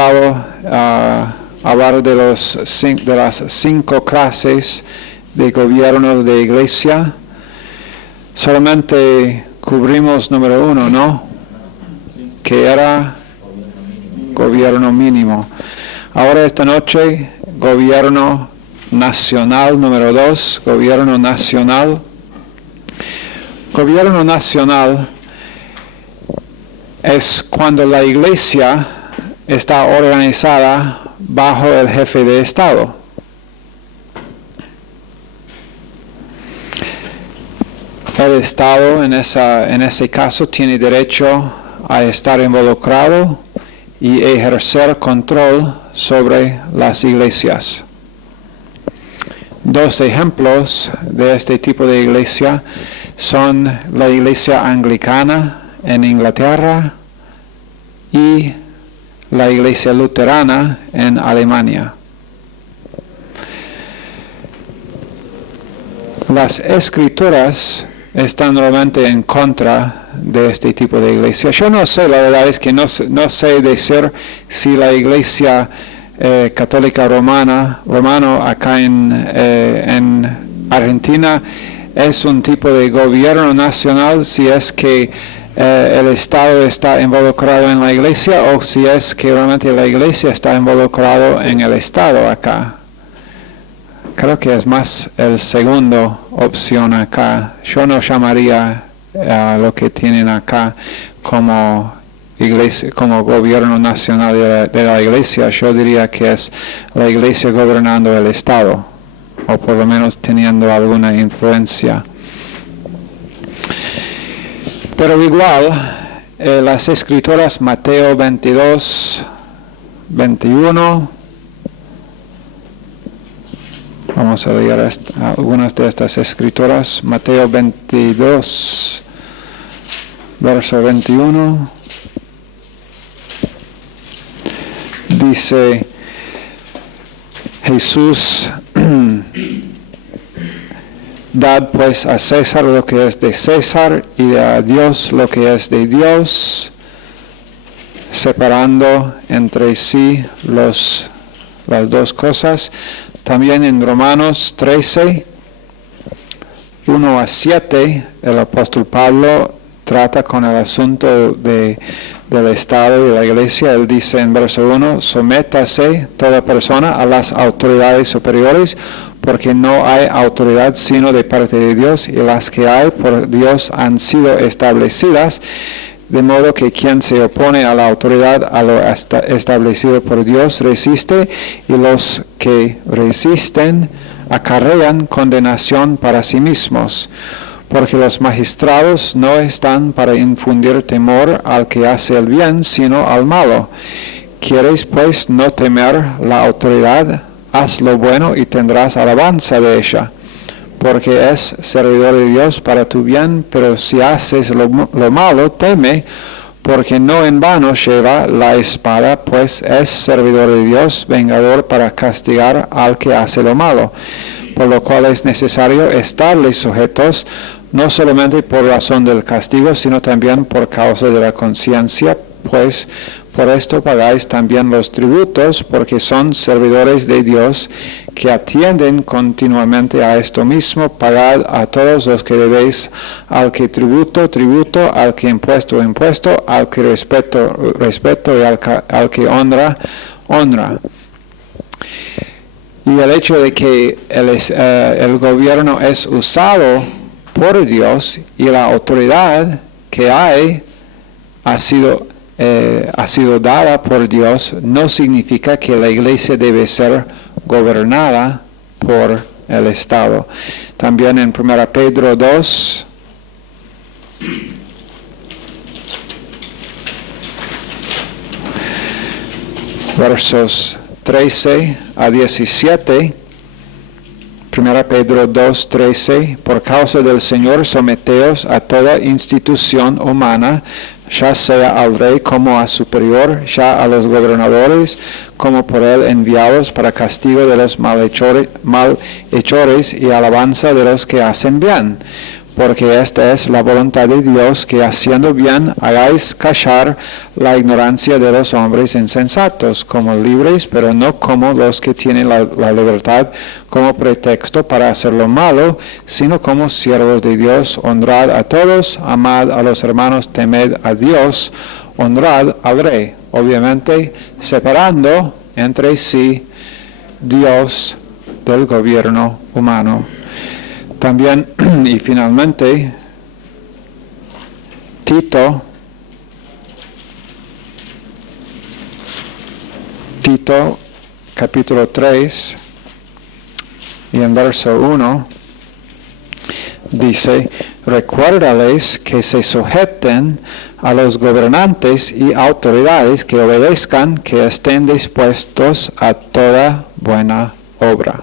estado hablar de las 5 clases de gobiernos de iglesia. Solamente cubrimos número 1, ¿no? Que era gobierno mínimo. Ahora esta noche, gobierno nacional, número 2, gobierno nacional. Gobierno nacional es cuando la iglesia está organizada bajo el jefe de Estado. El Estado en ese caso tiene derecho a estar involucrado y ejercer control sobre las iglesias. 2 ejemplos de este tipo de iglesia son la iglesia anglicana en Inglaterra y la iglesia luterana en Alemania. Las escrituras están realmente en contra de este tipo de iglesia. Yo no sé, la verdad es que no sé decir si la iglesia católica romano acá en Argentina es un tipo de gobierno nacional, si es que el Estado está involucrado en la iglesia o si es que realmente la iglesia está involucrado en el Estado acá. Creo que es más el segundo opción acá. Yo no llamaría lo que tienen acá como iglesia, como gobierno nacional de la iglesia. Yo diría que es la iglesia gobernando el Estado, o por lo menos teniendo alguna influencia. Pero igual, las escrituras Mateo 22, 21, vamos a leer algunas de estas escrituras. Mateo 22, verso 21. Dice Jesús, dad pues a César lo que es de César y a Dios lo que es de Dios, separando entre sí las 2 cosas. También en Romanos 13, 1 a 7, el apóstol Pablo trata con el asunto del Estado y de la Iglesia. Él dice en verso 1, sométase toda persona a las autoridades superiores, porque no hay autoridad sino de parte de Dios, y las que hay por Dios han sido establecidas, de modo que quien se opone a la autoridad, a lo establecido por Dios, resiste, y los que resisten acarrean condenación para sí mismos. Porque los magistrados no están para infundir temor al que hace el bien, sino al malo. ¿Quieres pues no temer la autoridad? Haz lo bueno y tendrás alabanza de ella, porque es servidor de Dios para tu bien. Pero si haces lo malo, teme, porque no en vano lleva la espada, pues es servidor de Dios, vengador para castigar al que hace lo malo. Por lo cual es necesario estarles sujetos, no solamente por razón del castigo, sino también por causa de la conciencia, pues por esto pagáis también los tributos, porque son servidores de Dios, que atienden continuamente a esto mismo. Pagad a todos los que debéis, al que tributo, al que impuesto, al que respeto, y al que honra. Y el hecho de que el gobierno es usado por Dios y la autoridad que hay ha sido dada por Dios, no significa que la iglesia debe ser gobernada por el Estado. También en 1 Pedro 2, versos 13 a 17, 1 Pedro 2, 13, por causa del Señor someteos a toda institución humana, ya sea al rey como a superior, ya a los gobernadores como por él enviados, para castigo de los malhechores y alabanza de los que hacen bien. porque esta es la voluntad de Dios, que haciendo bien hagáis callar la ignorancia de los hombres insensatos, como libres, pero no como los que tienen la libertad como pretexto para hacer lo malo, sino como siervos de Dios. Honrad a todos, amad a los hermanos, temed a Dios, honrad al rey. Obviamente, separando entre sí Dios del gobierno humano. También, y finalmente, Tito capítulo 3 y en verso 1 dice: recuérdales que se sujeten a los gobernantes y autoridades, que obedezcan, que estén dispuestos a toda buena obra.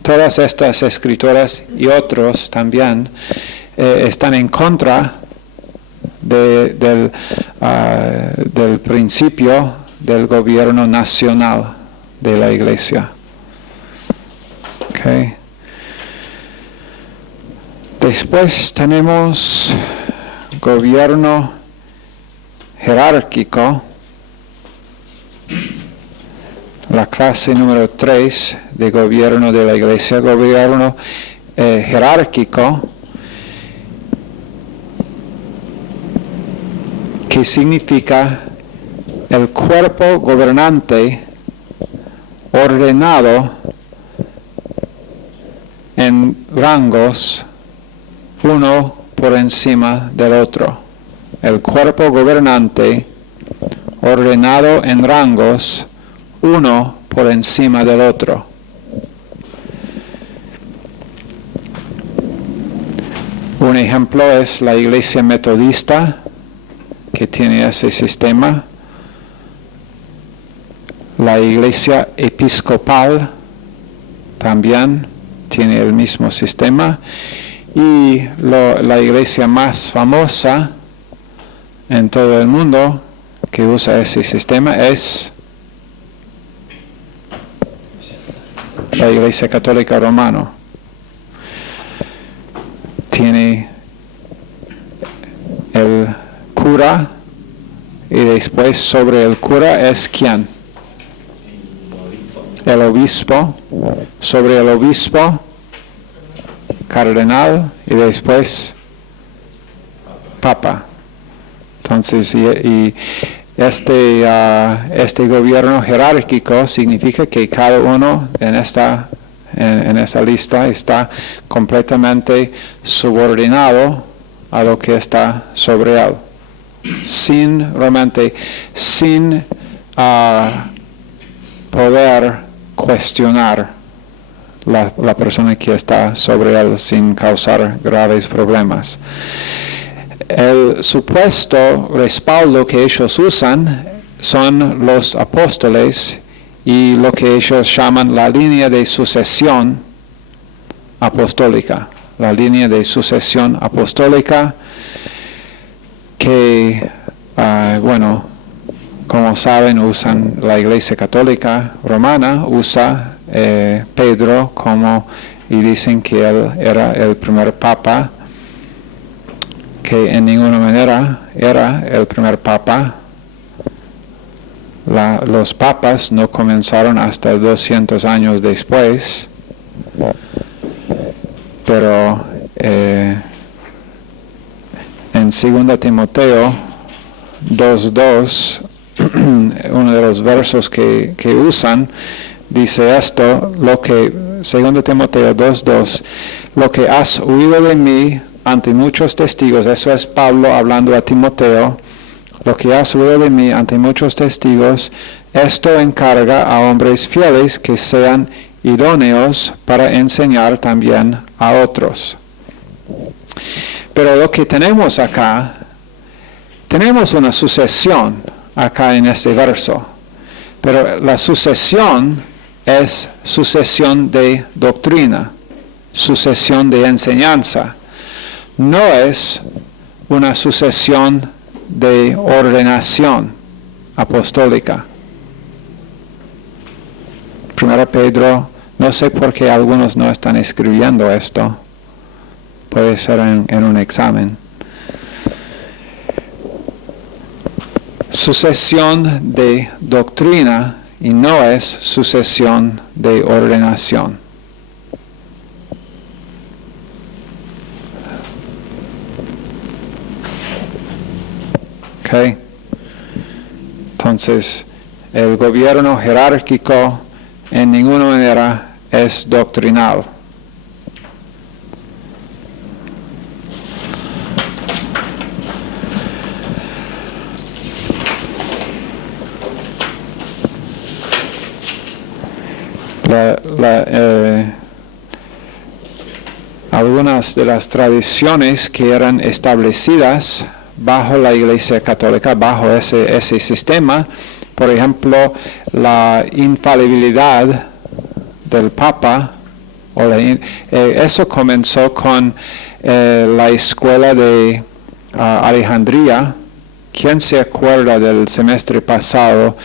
Todas estas escrituras y otros también están en contra del principio del gobierno nacional de la iglesia. Okay. Después tenemos gobierno jerárquico, la clase número 3 de gobierno de la iglesia. Gobierno jerárquico, que significa el cuerpo gobernante ordenado en rangos uno por encima del otro. El cuerpo gobernante ordenado en rangos uno por encima del otro. Un ejemplo es la iglesia metodista, que tiene ese sistema. La iglesia episcopal también tiene el mismo sistema. Y la iglesia más famosa en todo el mundo que usa ese sistema es la Iglesia Católica Romana. Tiene el cura, y después sobre el cura es ¿quién? El obispo. Sobre el obispo, cardenal, y después papa. Entonces, y este gobierno jerárquico significa que cada uno en esta lista está completamente subordinado a lo que está sobre él, sin poder cuestionar la persona que está sobre él, sin causar graves problemas. El supuesto respaldo que ellos usan son los apóstoles y lo que ellos llaman la línea de sucesión apostólica. La línea de sucesión apostólica que, como saben, usan la Iglesia Católica Romana, usa Pedro y dicen que él era el primer papa, que en ninguna manera era el primer papa. Los papas no comenzaron hasta 200 años después, pero en 2 Timoteo 2:2, uno de los versos que usan, dice esto, 2 Timoteo 2:2, lo que has oído de mí ante muchos testigos, eso es Pablo hablando a Timoteo, lo que has oído de mí ante muchos testigos, esto encarga a hombres fieles que sean idóneos para enseñar también a otros. Pero lo que tenemos acá, tenemos una sucesión acá en este verso, pero la sucesión es sucesión de doctrina, sucesión de enseñanza. No es una sucesión de ordenación apostólica. 1 Pedro, no sé por qué algunos no están escribiendo esto, puede ser en un examen. Sucesión de doctrina y no es sucesión de ordenación. ¿Ok? Entonces, el gobierno jerárquico en ninguna manera es doctrinal. Algunas de las tradiciones que eran establecidas bajo la Iglesia Católica, bajo ese sistema, por ejemplo, la infalibilidad del Papa, eso comenzó con la escuela de Alejandría. ¿Quién se acuerda del semestre pasado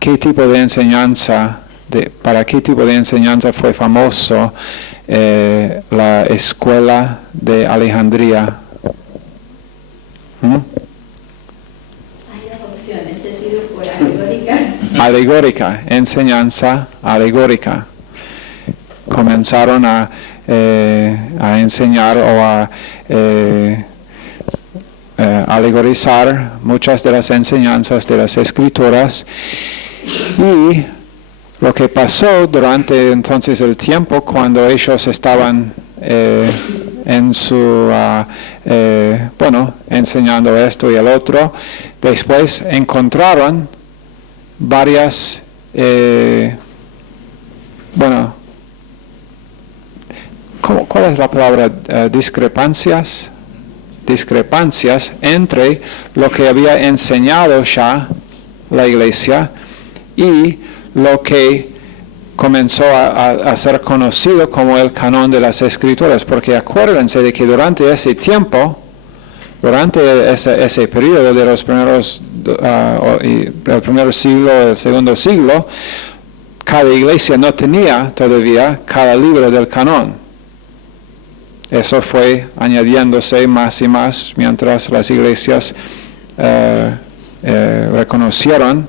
qué tipo de enseñanza, para qué tipo de enseñanza fue famoso la escuela de Alejandría? Hay dos opciones, yo he sido por alegórica. Alegórica, enseñanza alegórica. Comenzaron a enseñar o a alegorizar muchas de las enseñanzas de las Escrituras, y lo que pasó durante entonces el tiempo cuando ellos estaban en su, enseñando esto y el otro, después encontraron varias, ¿cuál es la palabra? Discrepancias entre lo que había enseñado ya la Iglesia y lo que comenzó a ser conocido como el canon de las Escrituras, porque acuérdense de que durante ese tiempo, durante ese periodo de los primeros, el primer siglo, el segundo siglo, cada iglesia no tenía todavía cada libro del canon. Eso fue añadiéndose más y más mientras las iglesias reconocieron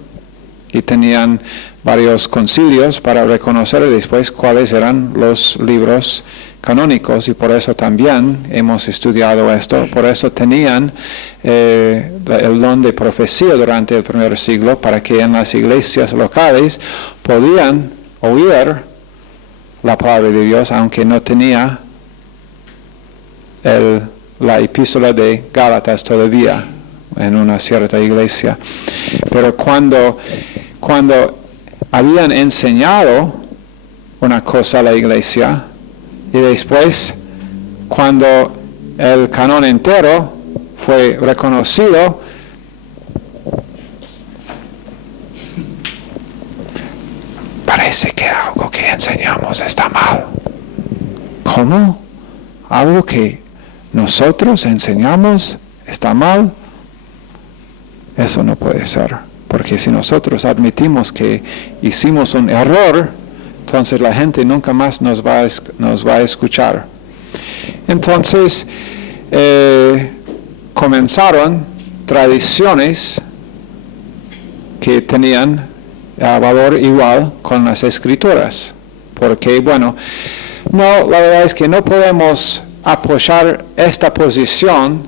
y tenían varios concilios para reconocer después cuáles eran los libros canónicos, y por eso también hemos estudiado esto. Por eso tenían el don de profecía durante el primer siglo, para que en las iglesias locales podían oír la palabra de Dios, aunque no tenía la epístola de Gálatas todavía en una cierta iglesia. Pero cuando habían enseñado una cosa a la iglesia, y después cuando el canon entero fue reconocido, parece que algo que enseñamos está mal. ¿Cómo? ¿Algo que nosotros enseñamos está mal? Eso no puede ser, porque si nosotros admitimos que hicimos un error, entonces la gente nunca más nos va a escuchar. Entonces comenzaron tradiciones que tenían valor igual con las Escrituras, porque la verdad es que no podemos apoyar esta posición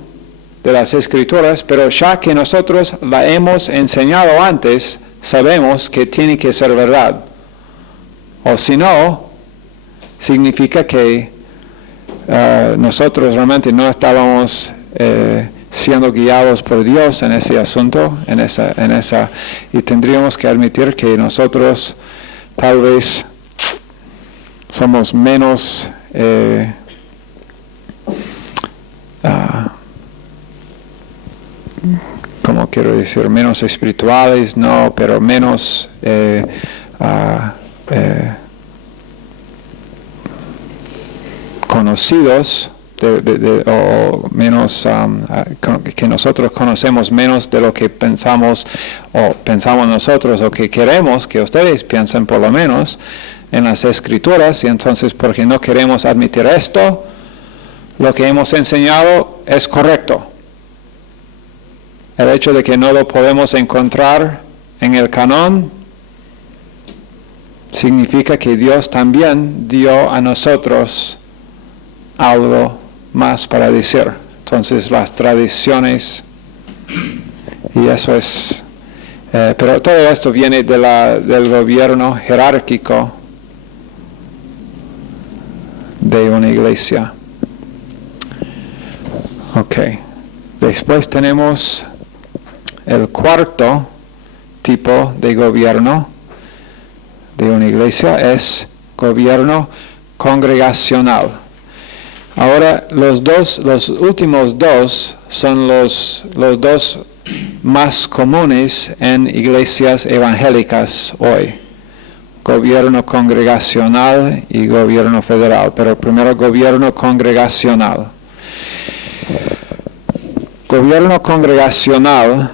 de las Escrituras, pero ya que nosotros la hemos enseñado antes, sabemos que tiene que ser verdad. O si no, significa que nosotros realmente no estábamos siendo guiados por Dios en ese asunto, y tendríamos que admitir que nosotros tal vez somos menos ¿cómo quiero decir? Menos espirituales, no, pero menos conocidos, o menos que nosotros conocemos menos de lo que pensamos nosotros, o que queremos que ustedes piensen por lo menos en las Escrituras, y entonces porque no queremos admitir esto, lo que hemos enseñado es correcto. El hecho de que no lo podemos encontrar en el canon significa que Dios también dio a nosotros algo más para decir. Entonces las tradiciones, y eso es, pero todo esto viene del gobierno jerárquico de una iglesia. Ok, después tenemos el cuarto tipo de gobierno de una iglesia, es gobierno congregacional. Ahora los últimos dos son los dos más comunes en iglesias evangélicas hoy. Gobierno congregacional y gobierno federal, pero primero gobierno congregacional. Gobierno congregacional,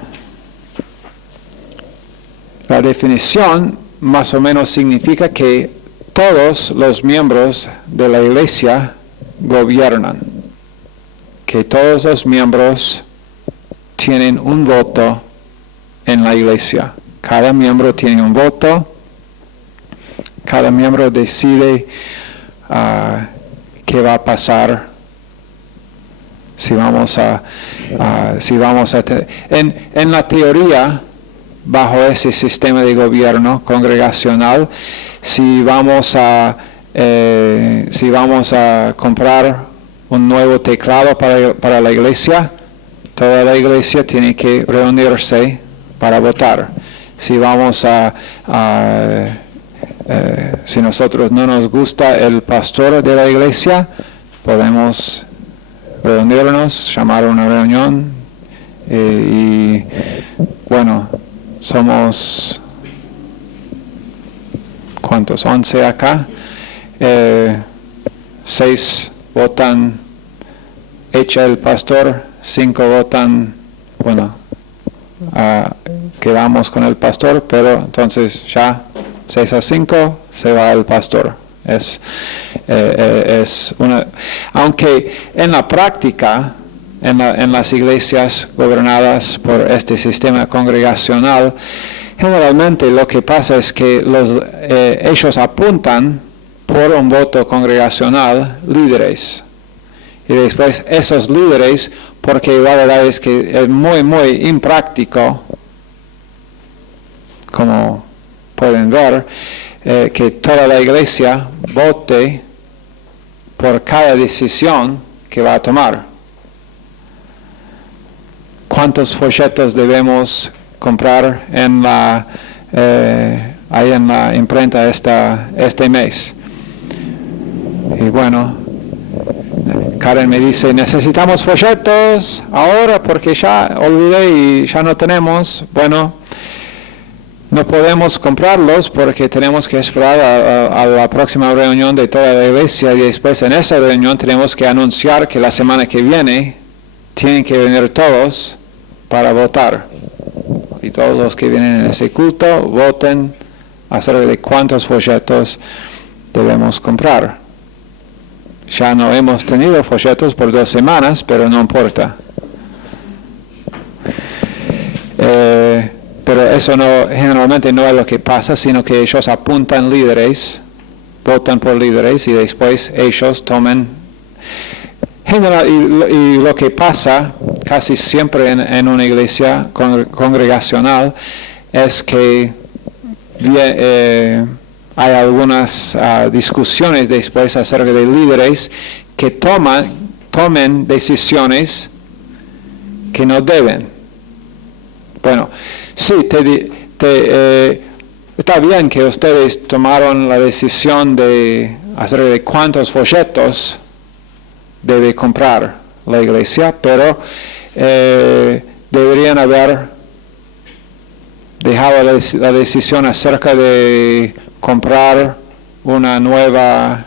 la definición más o menos significa que todos los miembros de la iglesia gobiernan, que todos los miembros tienen un voto en la iglesia. Cada miembro tiene un voto, cada miembro decide qué va a pasar, si vamos a en la teoría, bajo ese sistema de gobierno congregacional, si vamos a comprar un nuevo teclado para la iglesia, toda la iglesia tiene que reunirse para votar. Si si nosotros no nos gusta el pastor de la iglesia, podemos reunirnos, llamar una reunión y bueno, somos ¿cuántos? 11 acá. 6 votan echa el pastor, 5 votan, bueno, quedamos con el pastor, pero entonces ya 6-5 se va el pastor. Es una, aunque en la práctica, en las iglesias gobernadas por este sistema congregacional, generalmente lo que pasa es que ellos apuntan por un voto congregacional líderes. Y después esos líderes, porque la verdad es que es muy, muy impráctico, como pueden ver, que toda la iglesia vote por cada decisión que va a tomar. ¿Cuántos folletos debemos comprar ahí en la imprenta este mes? Y bueno, Karen me dice, necesitamos folletos ahora porque ya olvidé y ya no tenemos. Bueno, no podemos comprarlos porque tenemos que esperar a la próxima reunión de toda la iglesia y después en esa reunión tenemos que anunciar que la semana que viene tienen que venir todos para votar. Y todos los que vienen en ese culto voten acerca de cuántos folletos debemos comprar. Ya no hemos tenido folletos por 2 semanas, pero no importa. Pero eso generalmente no es lo que pasa, sino que ellos apuntan líderes, votan por líderes y después ellos toman. Y lo que pasa casi siempre en una iglesia congregacional es que hay algunas discusiones después acerca de líderes que tomen decisiones que no deben. Bueno, sí, está bien que ustedes tomaron la decisión acerca de cuántos folletos debe comprar la iglesia, pero deberían haber dejado la decisión acerca de comprar una nueva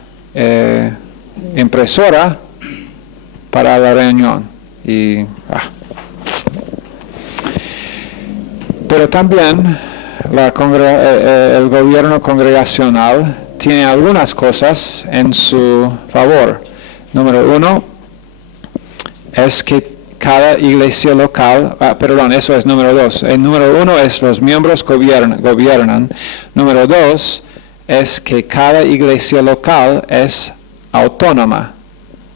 impresora para la reunión. Pero también el gobierno congregacional tiene algunas cosas en su favor. Número 1, es que cada iglesia local, eso es número 2. El número 1 es los miembros gobiernan. Número 2 es que cada iglesia local es autónoma.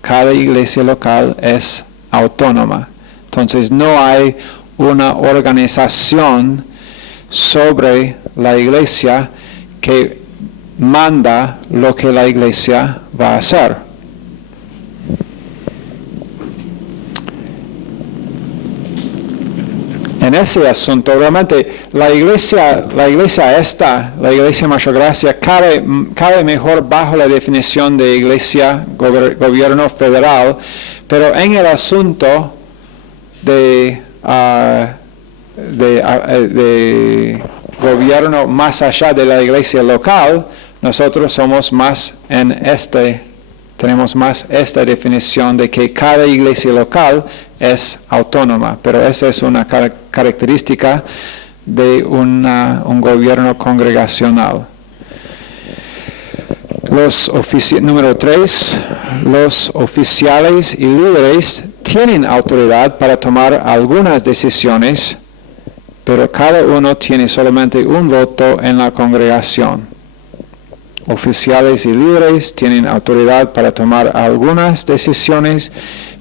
Cada iglesia local es autónoma. Entonces no hay una organización sobre la iglesia que manda lo que la iglesia va a hacer. En ese asunto, realmente la iglesia Mayor Gracia, cabe mejor bajo la definición de iglesia, gobierno federal, pero en el asunto de gobierno más allá de la iglesia local, nosotros somos más tenemos más esta definición de que cada iglesia local es autónoma, pero esa es una característica de un gobierno congregacional. Número 3, los oficiales y líderes tienen autoridad para tomar algunas decisiones, pero cada uno tiene solamente un voto en la congregación. Oficiales y líderes tienen autoridad para tomar algunas decisiones,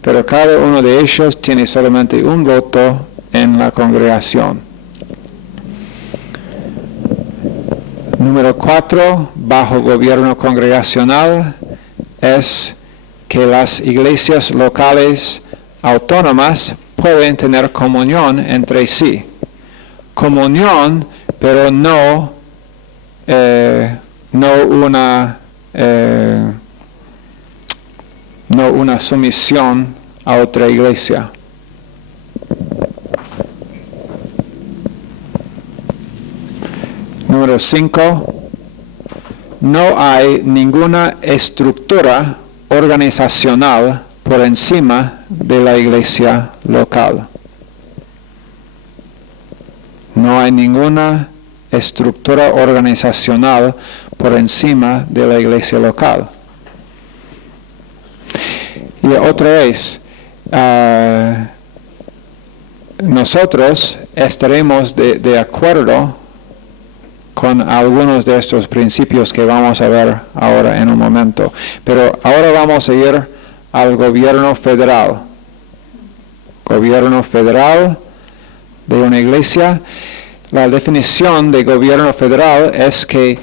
pero cada uno de ellos tiene solamente un voto en la congregación. Número 4, bajo gobierno congregacional, es que las iglesias locales autónomas pueden tener comunión entre sí. Comunión, pero no una sumisión a otra iglesia. Número 5, no hay ninguna estructura organizacional por encima de la iglesia local. No hay ninguna estructura organizacional por encima de la iglesia local. Y otra vez, nosotros estaremos de acuerdo con algunos de estos principios que vamos a ver ahora en un momento. Pero ahora vamos a ir al gobierno federal. Gobierno federal de una iglesia. La definición de gobierno federal es que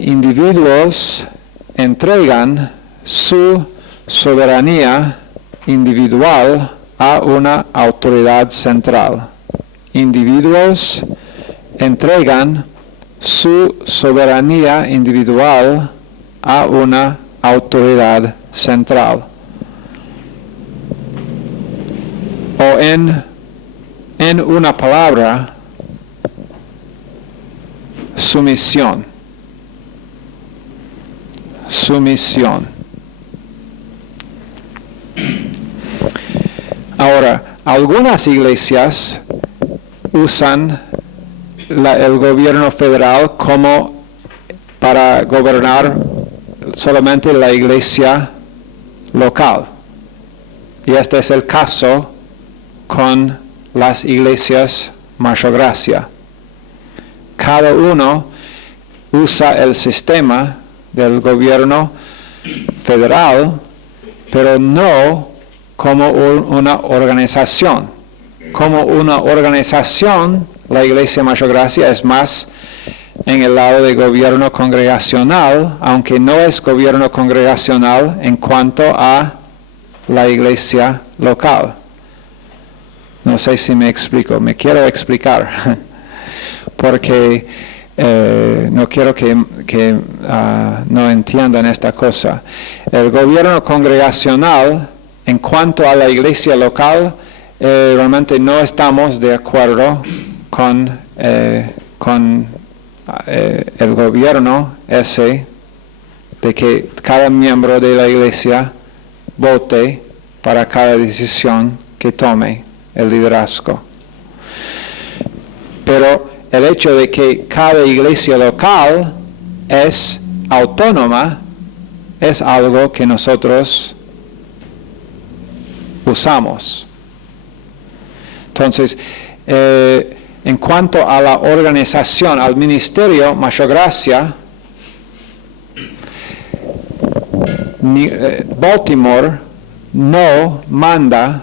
individuos entregan su soberanía individual a una autoridad central. Individuos entregan su soberanía individual a una autoridad central. O en una palabra, sumisión. Sumisión. Ahora, algunas iglesias usan el gobierno federal como para gobernar solamente la iglesia local. Y este es el caso con las iglesias Mayor Gracia. Cada uno usa el sistema del gobierno federal, pero no como una organización. Como una organización, la Iglesia Mayor Gracia es más en el lado de gobierno congregacional, aunque no es gobierno congregacional en cuanto a la iglesia local. No sé si me explico, me quiero explicar, porque no quiero que no entiendan esta cosa. El gobierno congregacional, en cuanto a la iglesia local, realmente no estamos de acuerdo con el gobierno ese, de que cada miembro de la iglesia vote para cada decisión que tome el liderazgo. Pero el hecho de que cada iglesia local es autónoma es algo que nosotros usamos. Entonces, en cuanto a la organización, al ministerio, Mayor Gracia, Baltimore no manda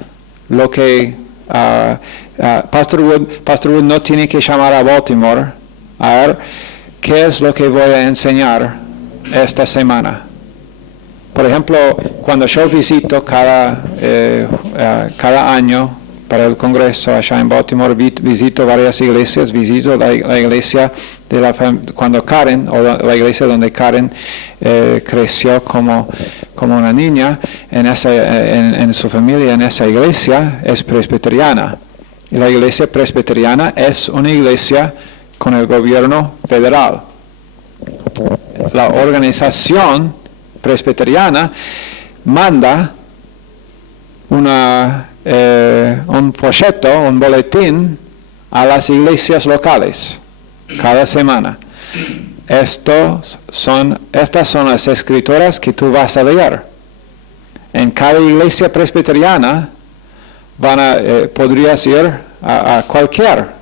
lo que Pastor Wood no tiene que llamar a Baltimore a ver qué es lo que voy a enseñar esta semana. Por ejemplo, cuando yo visito cada año para el Congreso allá en Baltimore, visito varias iglesias, visito la iglesia cuando Karen, o la iglesia donde Karen creció como una niña, en su familia, en esa iglesia, es presbiteriana. Y la iglesia presbiteriana es una iglesia con el gobierno federal. La organización presbiteriana manda un folleto, un boletín a las iglesias locales cada semana. Estas son las escrituras que tú vas a leer. En cada iglesia presbiteriana podrías ir a cualquier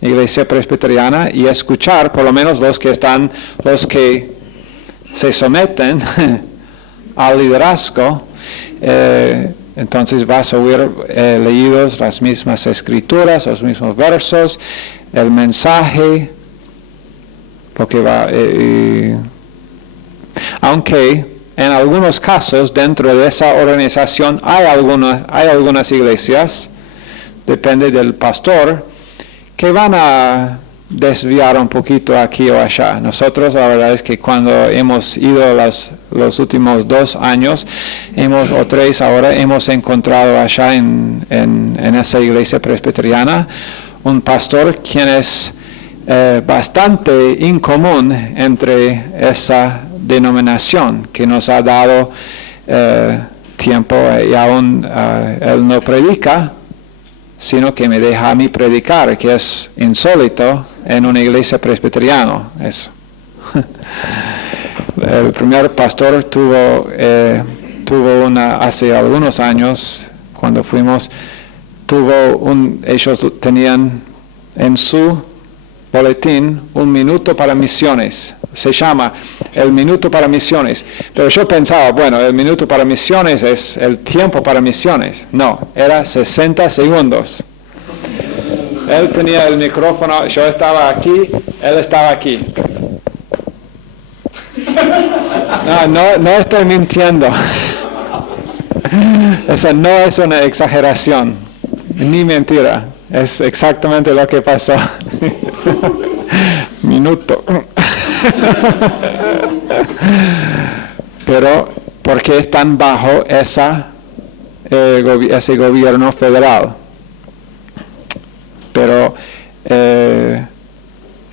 iglesia presbiteriana y escuchar, por lo menos los que se someten al liderazgo. Entonces vas a oír leídos las mismas escrituras, los mismos versos, el mensaje, lo que va. Aunque en algunos casos dentro de esa organización hay algunas iglesias, depende del pastor, que van a desviar un poquito aquí o allá. Nosotros la verdad es que cuando hemos ido los últimos 2 años, o 3 ahora, hemos encontrado allá en esa iglesia presbiteriana un pastor quien es bastante incomún entre esa denominación, que nos ha dado tiempo y aún él no predica, sino que me deja a mí predicar, que es insólito en una iglesia presbiteriana. Eso. El primer pastor tuvo hace algunos años, cuando fuimos, ellos tenían en su boletín un minuto para misiones. Se llama el minuto para misiones. Pero yo pensaba, bueno, el minuto para misiones es el tiempo para misiones. No, era 60 segundos. Él tenía el micrófono, yo estaba aquí, él estaba aquí. No estoy mintiendo. Eso no es una exageración, ni mentira. Es exactamente lo que pasó. Minuto. Pero, ¿por qué están bajo ese gobierno federal? Pero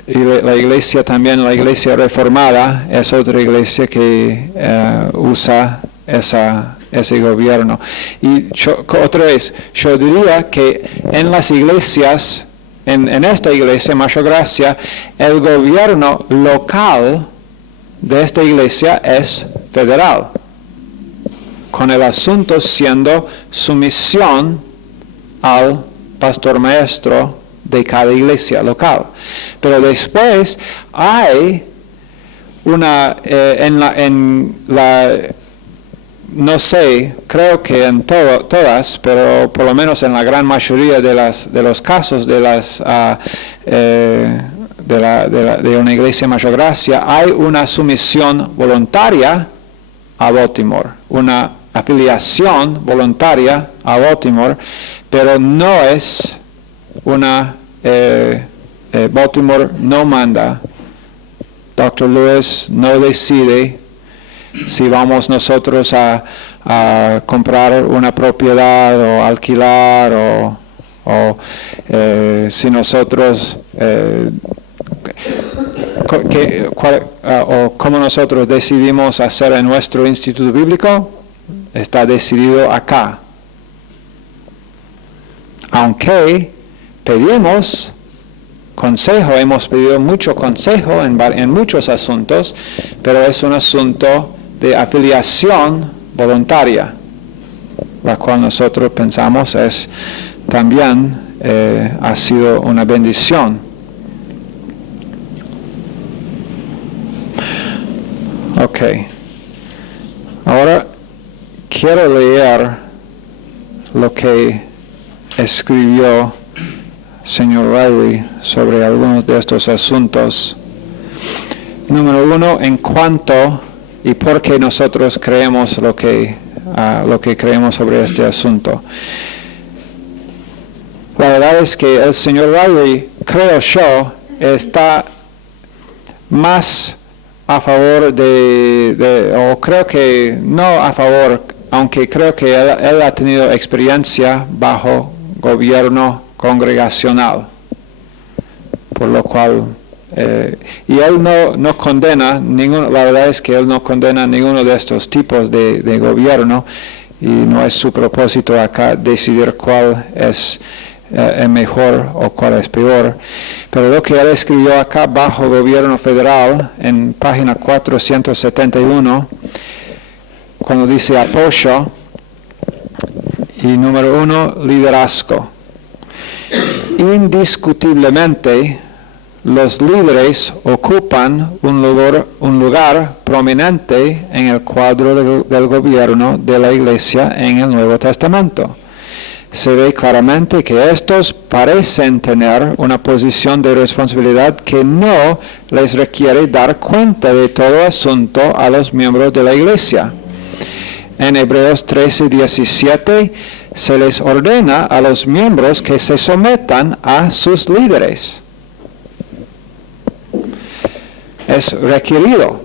y la iglesia también, la iglesia reformada, es otra iglesia que usa ese gobierno. Y otra vez, yo diría que en las iglesias, en esta iglesia, Mayor Gracia, el gobierno local de esta iglesia es federal, con el asunto siendo sumisión al pastor maestro de cada iglesia local. Pero después hay no sé, creo que en todas, pero por lo menos en la gran mayoría de los casos de una iglesia Mayor Gracia, hay una sumisión voluntaria a Baltimore, una afiliación voluntaria a Baltimore, pero no es Baltimore no manda. Dr. Lewis no decide si vamos nosotros a comprar una propiedad o alquilar o si nosotros o cómo nosotros decidimos hacer en nuestro instituto bíblico, está decidido acá. Aunque pedimos consejo, hemos pedido mucho consejo en muchos asuntos, pero es un asunto de afiliación voluntaria. la cual nosotros pensamos es también ha sido una bendición. Ok. Ahora quiero leer lo que escribió señor Riley sobre algunos de estos asuntos. Número 1, en cuanto y por qué nosotros creemos lo que creemos sobre este asunto. La verdad es que el señor Riley, creo yo, está más a favor o creo que no a favor, aunque creo que él ha tenido experiencia bajo gobierno congregacional, por lo cual, y él no condena, la verdad es que él no condena ninguno de estos tipos de gobierno, y no es su propósito acá decidir cuál es mejor o cuál es peor. Pero lo que él escribió acá bajo gobierno federal, en página 471, cuando dice apoyo, y número 1, liderazgo. Indiscutiblemente, los líderes ocupan un lugar prominente en el cuadro del gobierno de la Iglesia en el Nuevo Testamento. Se ve claramente que estos parecen tener una posición de responsabilidad que no les requiere dar cuenta de todo asunto a los miembros de la Iglesia. En Hebreos 13:17 se les ordena a los miembros que se sometan a sus líderes. Es requerido.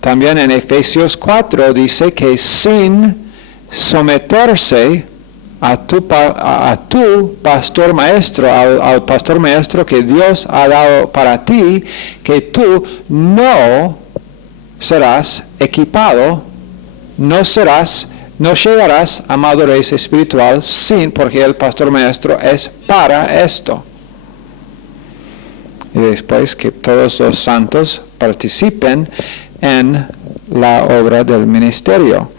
También en Efesios 4 dice que sin someterse a tu pastor maestro, al pastor maestro que Dios ha dado para ti, que tú no serás equipado, no llegarás a madurez espiritual porque el pastor maestro es para esto. Y después que todos los santos participen en la obra del ministerio.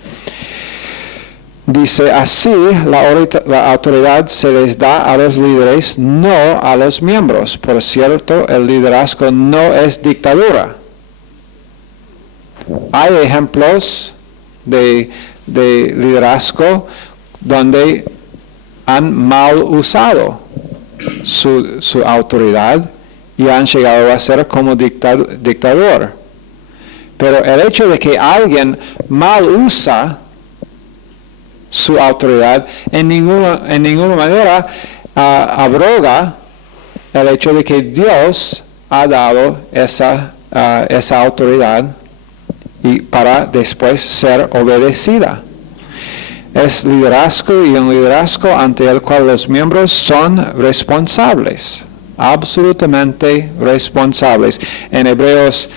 Dice, así la autoridad se les da a los líderes, no a los miembros. Por cierto, el liderazgo no es dictadura. Hay ejemplos de liderazgo donde han mal usado su autoridad y han llegado a ser como dictador. Pero el hecho de que alguien mal usa su autoridad en ninguna manera abroga el hecho de que Dios ha dado esa autoridad y para después ser obedecida. Es liderazgo y un liderazgo ante el cual los miembros son responsables, absolutamente responsables. En Hebreos,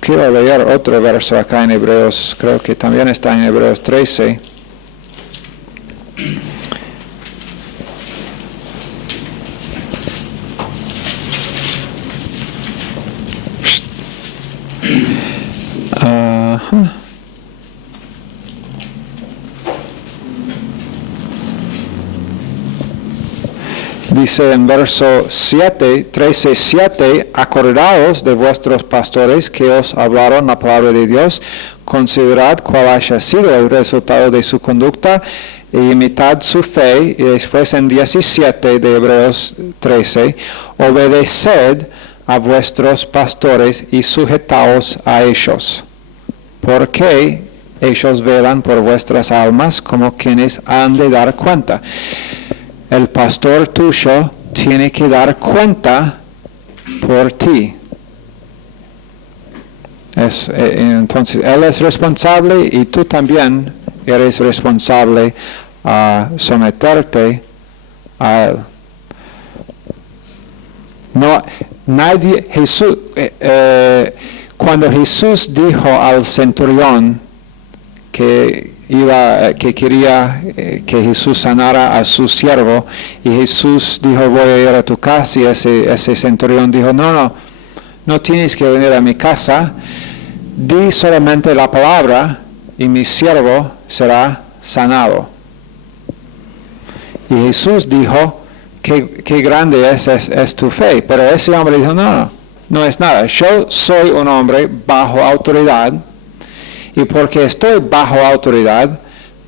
quiero leer otro verso acá en Hebreos, creo que también está en Hebreos 13. Dice en verso 7, 13:7, acordaos de vuestros pastores que os hablaron la palabra de Dios, considerad cuál haya sido el resultado de su conducta e imitad su fe. Y después en 17 de Hebreos 13, obedeced a vuestros pastores y sujetaos a ellos, porque ellos velan por vuestras almas como quienes han de dar cuenta. El pastor tuyo tiene que dar cuenta por ti. Entonces, él es responsable y tú también eres responsable a someterte a él. No, nadie, Jesús, cuando Jesús dijo al centurión que quería que Jesús sanara a su siervo, y Jesús dijo, voy a ir a tu casa, y ese centurión dijo, no tienes que venir a mi casa, di solamente la palabra y mi siervo será sanado. Y Jesús dijo, qué grande es tu fe. Pero ese hombre dijo, no es nada. Yo soy un hombre bajo autoridad, y porque estoy bajo autoridad,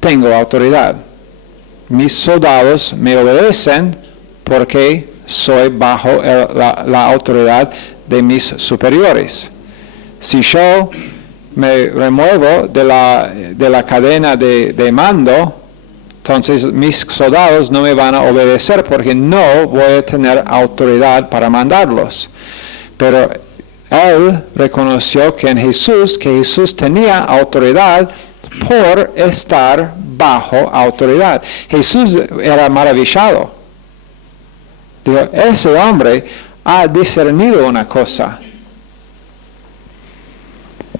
tengo autoridad. Mis soldados me obedecen porque soy bajo la autoridad de mis superiores. Si yo me remuevo de la cadena de mando, entonces mis soldados no me van a obedecer porque no voy a tener autoridad para mandarlos. Pero él reconoció que Jesús tenía autoridad por estar bajo autoridad. Jesús era maravillado. Dijo, ese hombre ha discernido una cosa,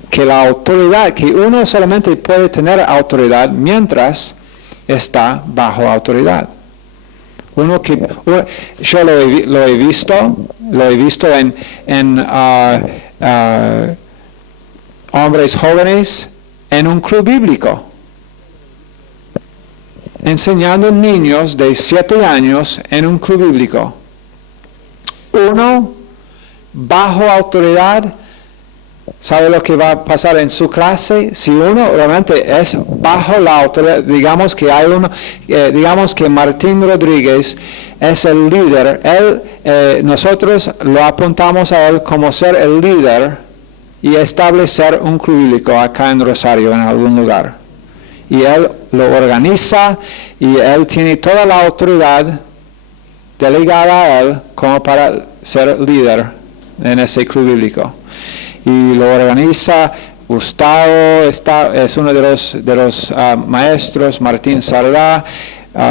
que la autoridad, que uno solamente puede tener autoridad mientras está bajo autoridad. Yo lo he visto en hombres jóvenes en un club bíblico, enseñando niños de 7 años en un club bíblico. Uno, bajo autoridad, ¿sabe lo que va a pasar en su clase? Si uno realmente es bajo la autoridad, digamos que hay uno, digamos que Martín Rodríguez es el líder, nosotros lo apuntamos a él como ser el líder y establecer un club bíblico acá en Rosario, en algún lugar. Y él lo organiza y él tiene toda la autoridad delegada a él como para ser líder en ese club bíblico. Y lo organiza Gustavo, es uno de los maestros, Martín Sardá,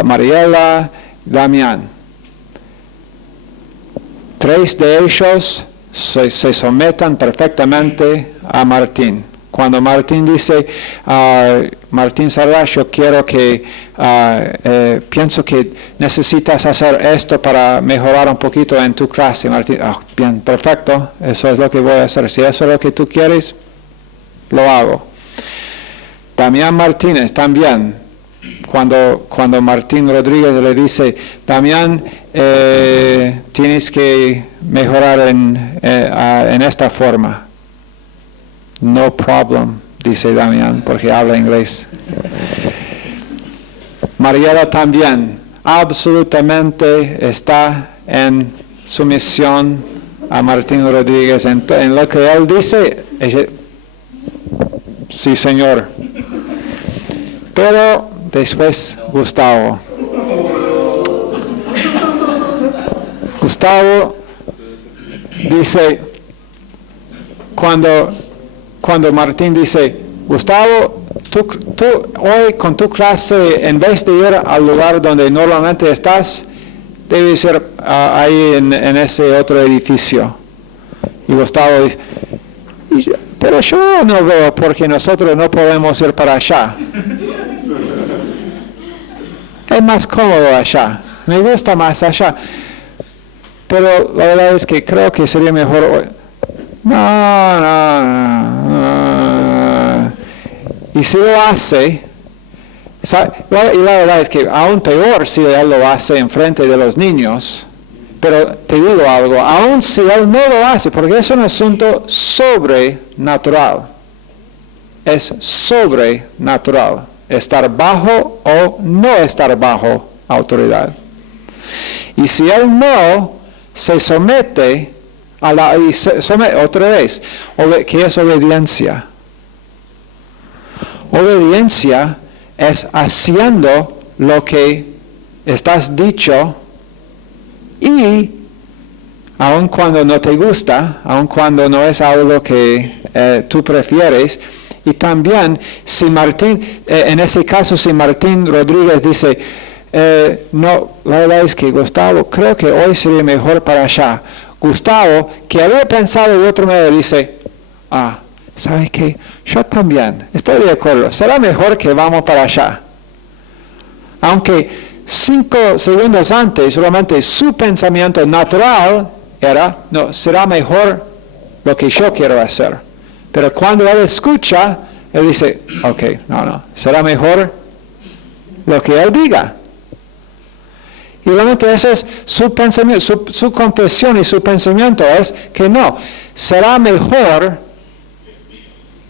Mariela, Damián. 3 de ellos se someten perfectamente a Martín. Cuando Martín dice, Martín Sardá, yo quiero que, pienso que necesitas hacer esto para mejorar un poquito en tu clase. Martín, bien, perfecto, eso es lo que voy a hacer. Si eso es lo que tú quieres, lo hago. Damián Martínez también, cuando Martín Rodríguez le dice, Damián, tienes que mejorar en esta forma. No problem, dice Damián, porque habla inglés. Mariela también, absolutamente está en sumisión a Martín Rodríguez. En lo que él dice, sí, señor. Pero después, Gustavo. Gustavo dice, cuando Martín dice, Gustavo, tú hoy con tu clase, en vez de ir al lugar donde normalmente estás, debes ir ahí en ese otro edificio. Y Gustavo dice, pero yo no veo porque nosotros no podemos ir para allá. Es más cómodo allá, me gusta más allá. Pero la verdad es que creo que sería mejor hoy. No. Y si lo hace, y la verdad es que aún peor si él lo hace en frente de los niños, pero te digo algo, aún si él no lo hace, porque es un asunto sobrenatural, es sobrenatural, estar bajo o no estar bajo autoridad. Y si él no se somete otra vez, ¿qué es obediencia? Obediencia es haciendo lo que estás dicho, y aun cuando no te gusta, aun cuando no es algo que tú prefieres. Y también si Martín, en ese caso si Martín Rodríguez dice, no, la verdad es que Gustavo, creo que hoy sería mejor para allá. Gustavo, que había pensado de otro modo, dice, ¿sabes qué? Yo también estoy de acuerdo, será mejor que vamos para allá. Aunque 5 segundos antes, solamente su pensamiento natural era, no, será mejor lo que yo quiero hacer. Pero cuando él escucha, Él dice, ok, no, será mejor lo que él diga. Y realmente ese es su pensamiento, su confesión y su pensamiento es que no, será mejor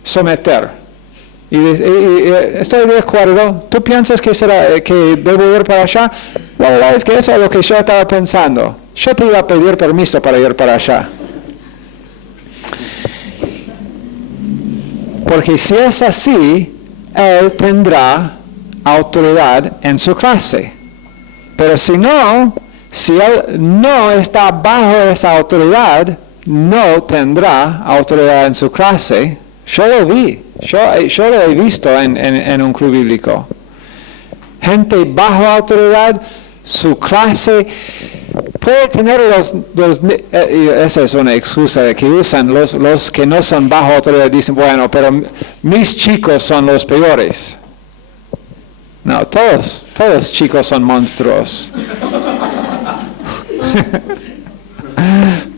someter. Y estoy de acuerdo. ¿Tú piensas que debo ir para allá? La verdad es que eso es lo que yo estaba pensando. Yo te iba a pedir permiso para ir para allá. Porque si es así, él tendrá autoridad en su clase. Pero si él no está bajo esa autoridad, no tendrá autoridad en su clase. Yo lo vi, yo lo he visto en un club bíblico. Gente bajo autoridad, su clase puede tener esa es una excusa que usan los que no son bajo autoridad, dicen, bueno, pero mis chicos son los peores. No, todos chicos son monstruos.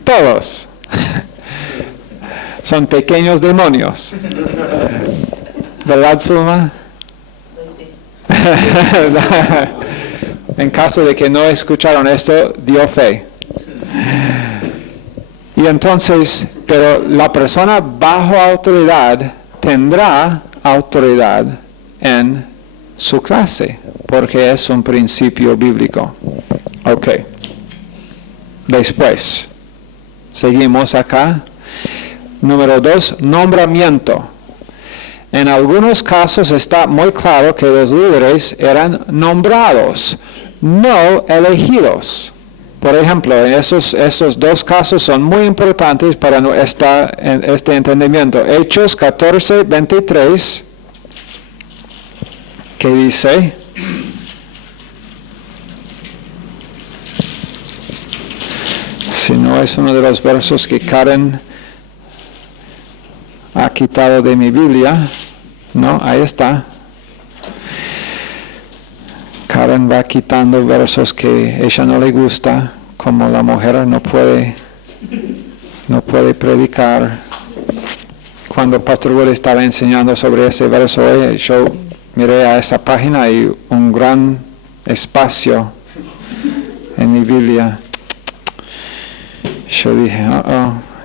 Todos. Son pequeños demonios. ¿Verdad, Zulma? En caso de que no escucharon esto, dio fe. Y entonces, pero la persona bajo autoridad tendrá autoridad en su clase, porque es un principio bíblico. Ok. Después, seguimos acá. Número 2, nombramiento. En algunos casos está muy claro que los líderes eran nombrados, no elegidos. Por ejemplo, esos dos casos son muy importantes para este entendimiento. Hechos 14, 23, que dice, si no es uno de los versos que Karen ha quitado de mi Biblia, no, ahí está. Karen va quitando versos que ella no le gusta, como la mujer no puede predicar. Cuando Pastor Will estaba enseñando sobre ese verso, yo miré a esa página y un gran espacio en mi Biblia. Yo dije,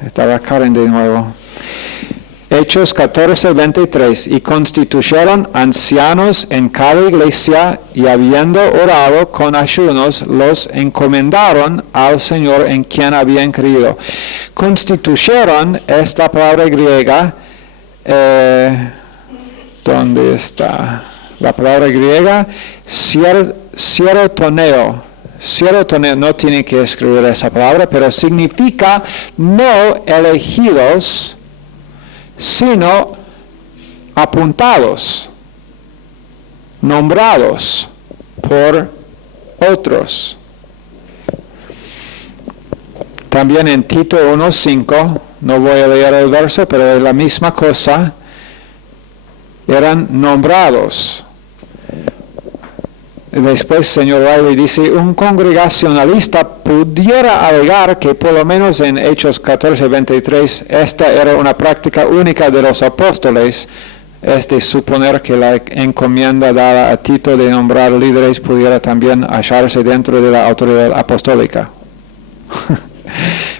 estaba Karen de nuevo. Hechos 14, 23, y constituyeron ancianos en cada iglesia, y habiendo orado con ayunos, los encomendaron al Señor en quien habían creído. Constituyeron, esta palabra griega, ¿dónde está? La palabra griega, serotoneo. Serotoneo, no tiene que escribir esa palabra, pero significa no elegidos, sino apuntados, nombrados por otros. También en Tito 1:5, no voy a leer el verso, pero es la misma cosa, eran nombrados. Después, señor Riley dice, un congregacionalista pudiera alegar que por lo menos en Hechos 14:23, esta era una práctica única de los apóstoles, es de suponer que la encomienda dada a Tito de nombrar líderes pudiera también hallarse dentro de la autoridad apostólica.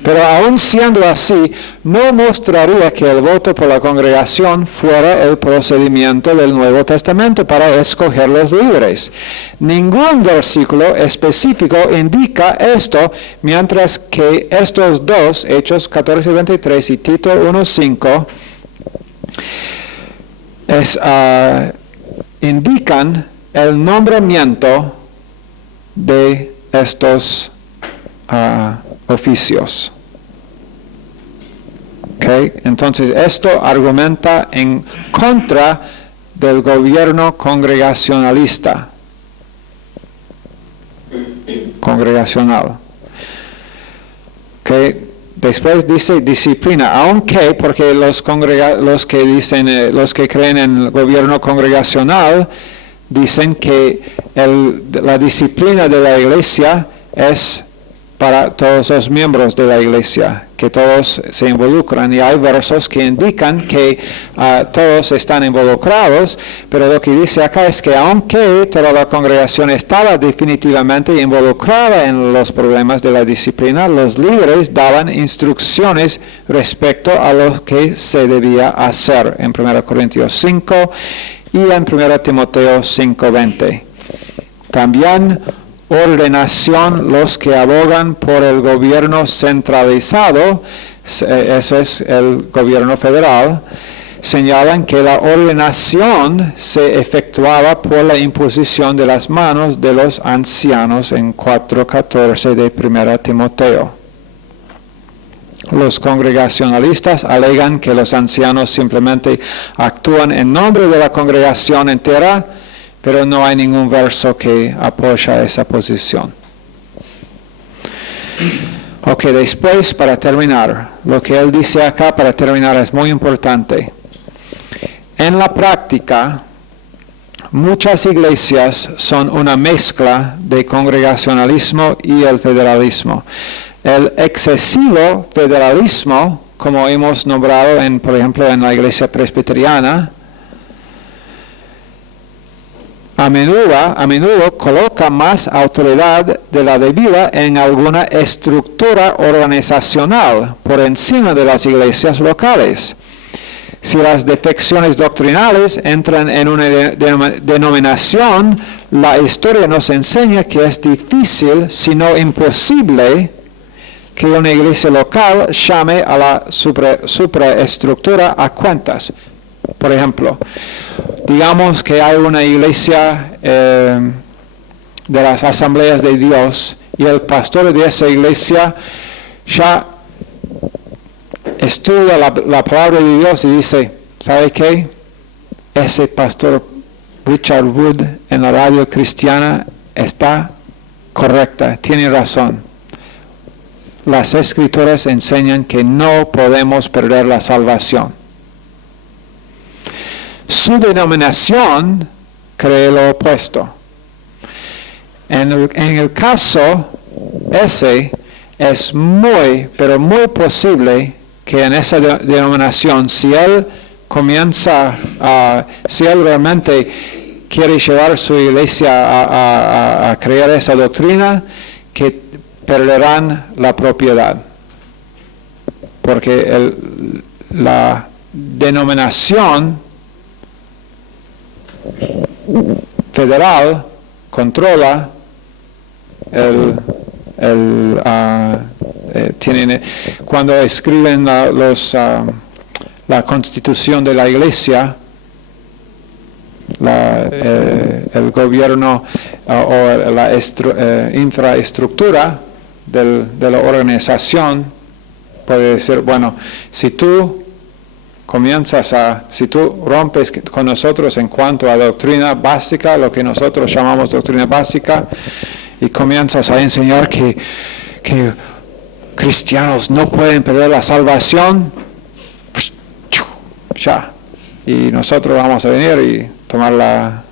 Pero aun siendo así, no mostraría que el voto por la congregación fuera el procedimiento del Nuevo Testamento para escoger los líderes. Ningún versículo específico indica esto, mientras que estos dos, Hechos 14:23 y Tito 1:5, indican el nombramiento de estos oficios. Okay. Entonces esto argumenta en contra del gobierno congregacional. Okay. Después dice disciplina, aunque porque los que creen en el gobierno congregacional dicen que la disciplina de la iglesia es para todos los miembros de la iglesia, que todos se involucran. Y hay versos que indican que todos están involucrados, pero lo que dice acá es que aunque toda la congregación estaba definitivamente involucrada en los problemas de la disciplina, los líderes daban instrucciones respecto a lo que se debía hacer en 1 Corintios 5 y en 1 Timoteo 5:20. También ordenación, los que abogan por el gobierno centralizado, eso es el gobierno federal, señalan que la ordenación se efectuaba por la imposición de las manos de los ancianos en 4:14 de 1 Timoteo. Los congregacionalistas alegan que los ancianos simplemente actúan en nombre de la congregación entera, pero no hay ningún verso que apoya esa posición. Ok, después, para terminar, lo que él dice acá para terminar es muy importante. En la práctica, muchas iglesias son una mezcla de congregacionalismo y el federalismo. El excesivo federalismo, como hemos nombrado, por ejemplo, en la iglesia presbiteriana, a menudo coloca más autoridad de la debida en alguna estructura organizacional por encima de las iglesias locales. Si las defecciones doctrinales entran en una denominación, la historia nos enseña que es difícil, si no imposible, que una iglesia local llame a la supraestructura a cuentas. Por ejemplo, digamos que hay una iglesia de las asambleas de Dios y el pastor de esa iglesia ya estudia la palabra de Dios y dice, ¿sabe qué? Ese pastor Richard Wood en la radio cristiana está correcta, tiene razón. Las escrituras enseñan que no podemos perder la salvación. Su denominación cree lo opuesto. En el caso ese, es muy, pero muy posible que en esa denominación, si él realmente quiere llevar su iglesia a crear esa doctrina, que perderán la propiedad. Porque la denominación federal controla cuando escriben la constitución de la iglesia, el gobierno o la infraestructura de la organización puede decir, bueno, si tú rompes con nosotros en cuanto a doctrina básica, lo que nosotros llamamos doctrina básica, y comienzas a enseñar que cristianos no pueden perder la salvación, ya, y nosotros vamos a venir y tomar la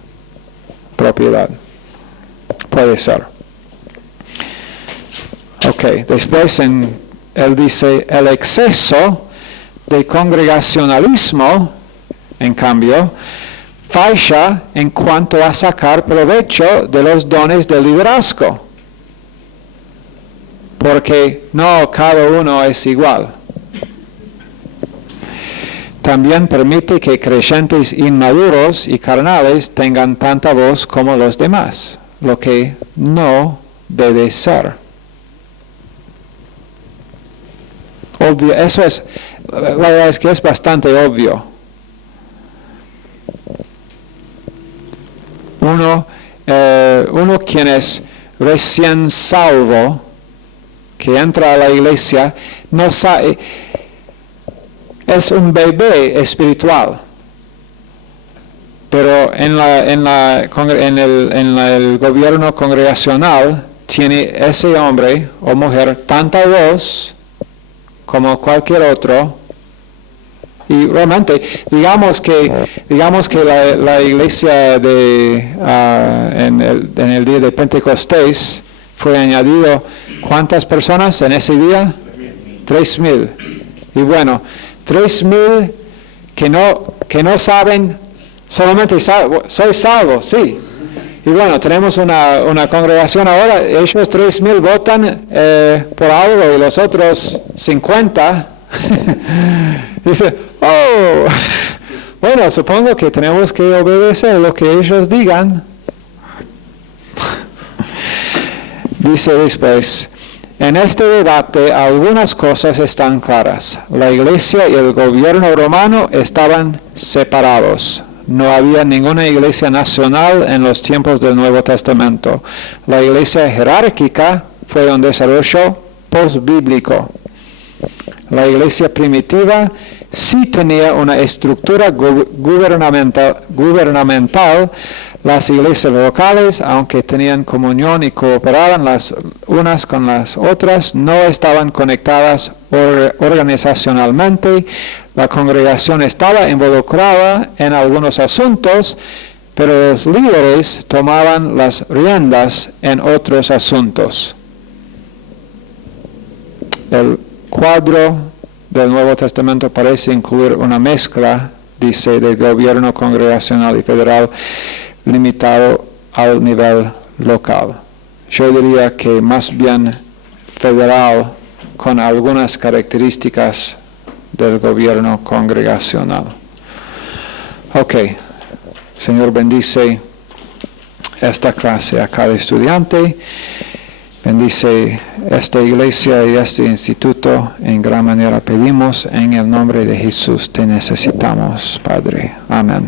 propiedad. Puede ser. Ok, después él dice, el exceso de congregacionalismo, en cambio, falla en cuanto a sacar provecho de los dones del liderazgo, porque no cada uno es igual. También permite que creyentes inmaduros y carnales tengan tanta voz como los demás, lo que no debe ser. Obvio, eso es, la verdad es que es bastante obvio. Uno quien es recién salvo, que entra a la iglesia, no sabe, es un bebé espiritual. Pero en el gobierno congregacional tiene ese hombre o mujer tanta voz como cualquier otro. Y realmente, digamos que la iglesia en el día de Pentecostés fue añadido, ¿cuántas personas en ese día? 3,000. Y bueno, 3,000 que no saben, solamente soy salvo, sí. Y bueno, tenemos una congregación ahora, ellos 3,000 votan por algo y los otros 50 dicen, oh, bueno, supongo que tenemos que obedecer lo que ellos digan. Dice después, en este debate algunas cosas están claras. La iglesia y el gobierno romano estaban separados. No había ninguna iglesia nacional en los tiempos del Nuevo Testamento. La iglesia jerárquica fue un desarrollo postbíblico. La iglesia primitiva sí tenía una estructura gubernamental. Las iglesias locales, aunque tenían comunión y cooperaban las unas con las otras, no estaban conectadas organizacionalmente. La congregación estaba involucrada en algunos asuntos, pero los líderes tomaban las riendas en otros asuntos. El cuadro del Nuevo Testamento parece incluir una mezcla, dice, de gobierno congregacional y federal, limitado al nivel local. Yo diría que más bien federal, con algunas características del gobierno congregacional. Ok, Señor, bendice esta clase a cada estudiante, bendice esta iglesia y este instituto, en gran manera pedimos, en el nombre de Jesús te necesitamos, Padre. Amén.